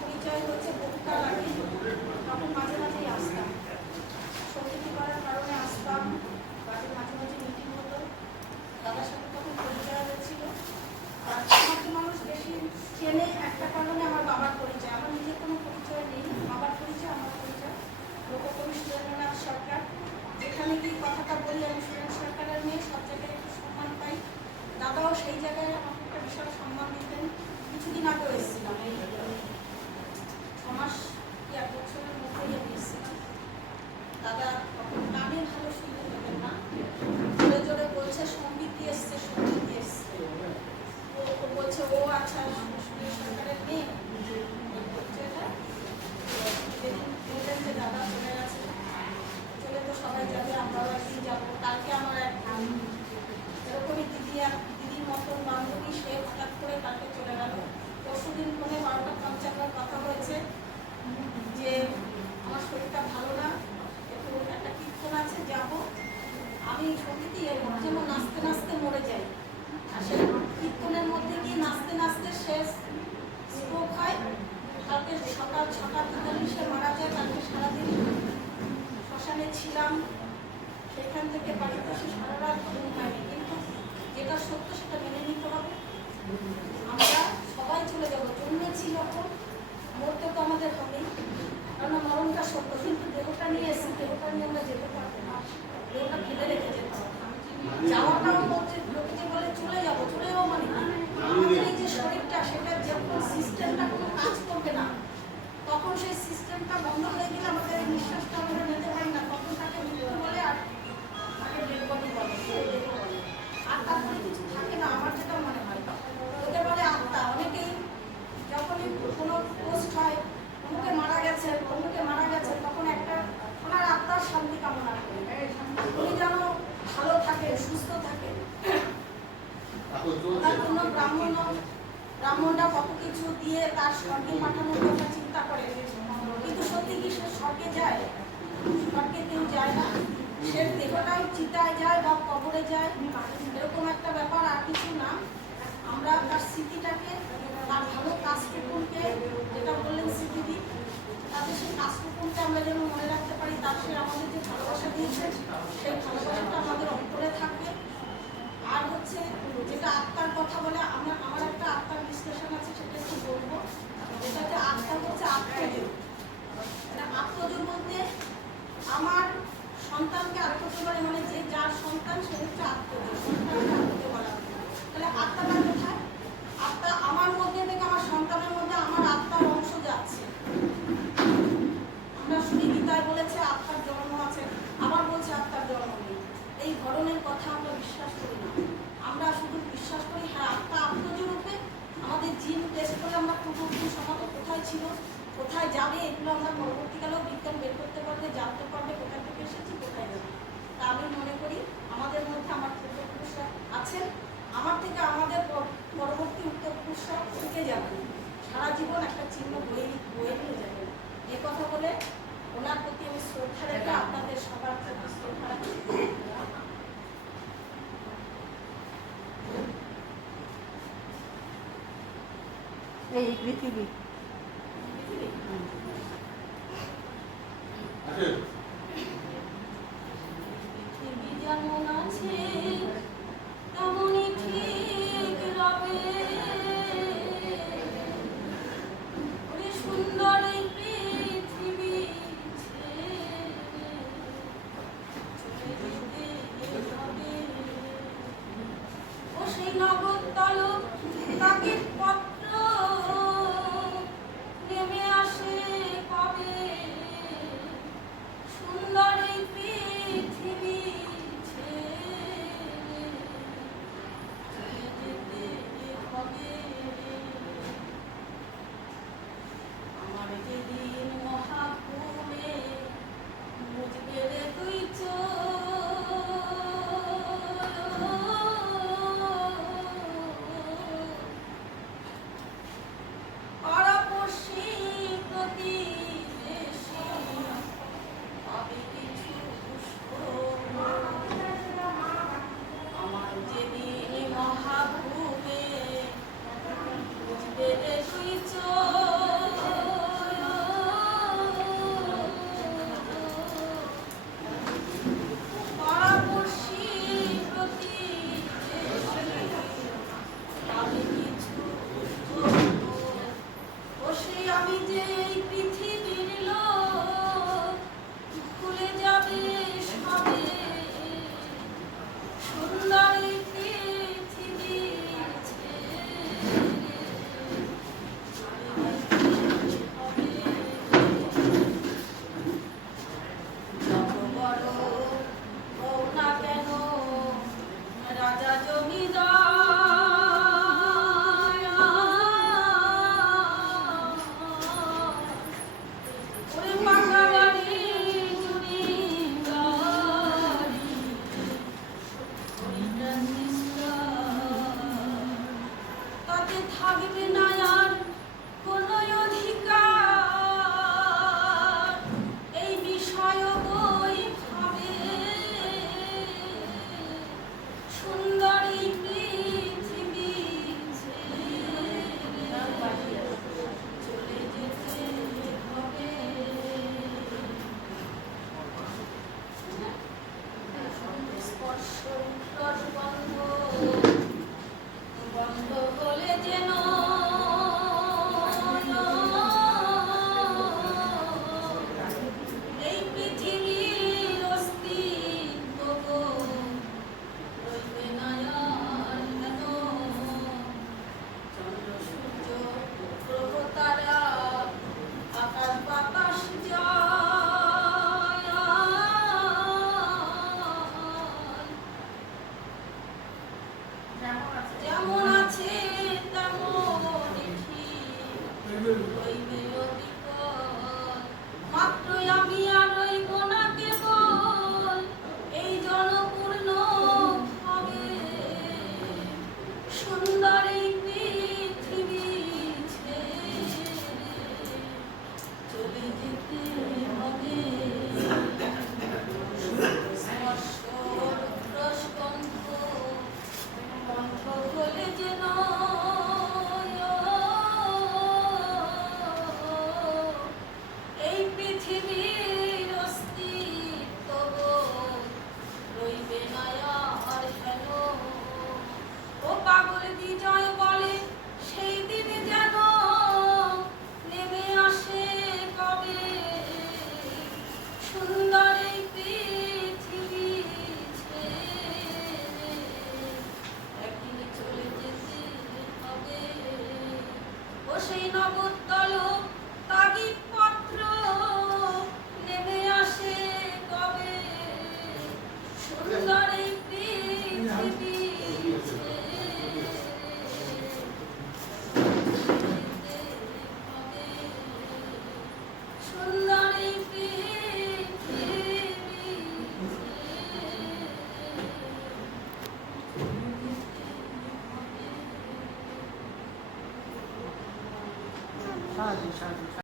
পরিচয় হয়েছে বহুকাল আগে, তখন মাঝে মাঝেই আসতাম, সঙ্গীতি করার কারণে আসতাম, বাড়ির মাঝে মাঝে মিটিং হতো, দাদার সাথে তখন পরিচয় হয়েছিল। আর আমাকে মানুষ বেশি চেনে একটা কারণে আমার বাবার পরিচয়, আমার নিজের কোনো পরিচয় নেই, বাবার পরিচয় আমার পরিচয়। লোককবি সুরেন্দ্রনাথ সরকার, যেখানে কি কথাটা বলি আমি সুরেন্দ্র সরকারের মেয়ে, সব জায়গায় একটু সম্মান পাই। দাদাও সেই জায়গায় আমাকে একটা বিশাল সম্মান দিতেন। কিছুদিন আগেও এসেছিলাম, এই 6 মাস কি 1 বছরের মধ্যেই আমি এসেছিলাম। দাদা তখন গানে ভালো শুনতে পেতেন না, জোরে জোরে বলছে সঙ্গীতি এসছে, সঙ্গীতি এসছে। ও বলছে ও আচ্ছা সুরেন্দ্র সরকারের মেয়ে। বললেন যে দাদা চলে গেছে, চলে তো সবাই যাবে, আমরাও একদিন যাবো। কালকে আমার এক এরকমই দিদির মতন বান্ধবী, সে হঠাৎ করে কালকে চলে গেল। পরশুদিন ফোনে 12:55 কথা হয়েছে যে আমার শরীরটা ভালো না, একটু একটা কীর্তন আছে যাবো। আমি সত্যি যেন নাচতে নাচতে মরে যাই, আর সেই কীর্তনের মধ্যে গিয়ে নাচতে নাচতে শেষ স্ট্রোক হয়। কালকে সকাল 6:43 মারা যায়। কালকে সারাদিন শ্মশানে ছিলাম, সেখান থেকে বাড়িতে এসে সারা রাত ঘুম হয়নি। কিন্তু যেটা সত্য সেটা মেনে নিতে হবে। আমরা সবাই চলে যাবো, জন্মেছি যখন মরতে তো আমাদের হবেই, কারণ মরণটা সত্য। কিন্তু দেহটা নিয়ে এসে দেহটা নিয়ে আমরা যেতে পারবো না, দেহটা ফেলে রেখে যেতে হবে। যাওয়াটাও বলছে, লোকে যে বলে চলে যাবো, চলে যাবো মানে আমাদের এই যে শরীরটা, সেটা যখন সিস্টেমটা কোনো কাজ করবে না, তখন সেই সিস্টেমটা বন্ধ হয়ে গেলে আমাদের নিঃশ্বাসটা আমরা নিতে পারি না, তখন তাকে মৃত্যু বলে, আর তাকে ডেড বডি বলে, দেহ বলে। আর তারপরে কিছু থাকে না, আমার যেটা মনে হয় ওদের বলে আত্মা। অনেকেই যখনই কোনো পোস্ট হয় অমুকে মারা গেছে, অমুকে মারা গেছে, তখন একটা ওনার আত্মার শান্তি কামনা করে, উনি যেন ভালো থাকে, সুস্থ থাকে। তার জন্য ব্রাহ্মণরা কত কিছু দিয়ে তার স্বর্গে পাঠানোর কথা চিন্তা করে, কিন্তু সত্যি কি সে স্বর্গে যায়? স্বর্গে কেউ যায় না, সে দেহটাই চিতায় যায় বা কবরে যায়, এরকম একটা ব্যাপার, আর কিছু না। আমরা তার স্মৃতিটাকে, তার ভালো কাজটুকুনকে, যেটা বললেন স্মৃতি, তাতে সেই কাজটুকুনকে আমরা যেন মনে রাখতে পারি। তার সে আমাদের যে ভালোবাসা দিয়েছে, সেই ভালোবাসাটা আমাদের অন্তরে থাকবে। আর হচ্ছে যেটা আত্মার কথা বলে, আমার একটা আত্মার বিশ্লেষণ আছে, সেটা একটু বলবো। যেটা হচ্ছে আত্মা হচ্ছে আত্মজীব। আত্মজীব বলতে আমার সন্তানকে আত্মজীব বলে, মানে যে যার সন্তান সে হচ্ছে আত্মজীব, সন্তানকে আত্মজীব বলা। তাহলে আত্মাটা কোথায়? আত্মা আমার মধ্যে থেকে আমার সন্তানের মধ্যে আমার আত্মার অংশ যাচ্ছে। আমরা শুনি গীতায় বলেছে আত্মার জন্ম আছে, আবার বলছে আত্মার জন্ম নেই। এই ধরনের কথা আমরা বিশ্বাস করি না। আমরা শুধু বিশ্বাস করি হ্যাঁ আত্মা আত্মজরূপে। আমাদের জিন টেস্ট করে আমরা পূর্বপুরুষ আমাদের কোথায় ছিল, কোথায় যাবে, এগুলো আমরা পরবর্তীকালেও বিজ্ঞান বের করতে পারবে, জানতে পারবে কোথা থেকে এসেছি, কোথায় যাবে। তা আমি মনে করি আমাদের মধ্যে আমার পূর্বপুরুষরা আছেন, আমার থেকে আমাদের পরবর্তী উত্তরপুরুষরা থেকে যাবে, সারা জীবন একটা চিহ্ন বয়ে নিয়ে যাবে। এ কথা বলে ওনার প্রতি আমি শ্রদ্ধা রেখে আপনাদের সবার প্রতি শ্রদ্ধা রাখি। এই পৃথিবী যেমন আছে তেমনই ঠিক রবে, সুন্দর এই পৃথিবী ও সেই নগদ তলব তাকে পত্র সাধু সাধু